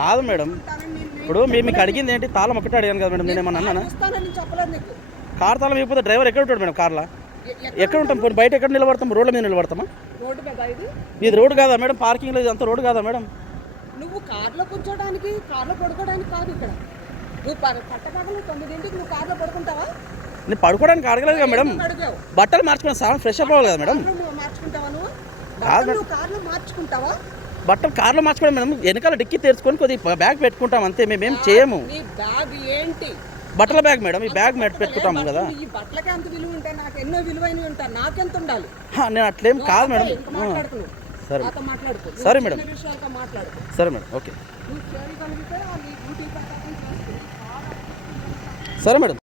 కాదు మేడం ఇప్పుడు మేము మీకు అడిగింది ఏంటి తాళం ఒకటే అడిగాను కదా మేడం నేను అన్నా కార్ తాళం ఇవ్వకపోతే డ్రైవర్ ఎక్కడ ఉంటాడు మేడం కార్లా ఎక్కడ ఉంటాం బయట ఎక్కడ నిలబడతాం రోడ్ల మీద నిలబడతామా ఇది రోడ్ కాదా మేడం పార్కింగ్లో అంత రోడ్ కాదా మేడం నువ్వు కార్లో కూర్చోడానికి కార్లో పడుకోవడానికి కాదు ఇక్కడ నువ్వు పడుకోవడానికి అడగలేదు కదా మేడం బట్టలు మార్చుకున్నాను సార్ ఫ్రెష్ అప్ అవ్వాలి కదా మేడం మార్చుకుంటావా నువ్వు కార్లో మార్చుకుంటావా బట్టలు కార్లో మార్చుకోవడం మేము వెనకాల డిక్కి తెరుచుకొని కొద్దిగా బ్యాగ్ పెట్టుకుంటాం అంతే మేమేం చేయము ఏంటి బట్టల బ్యాగ్ మేడం ఈ బ్యాగ్ పెట్టుకుంటాము కదా నేను అట్లేం కాదు మేడం సరే సరే మేడం సరే మేడం ఓకే సరే మేడం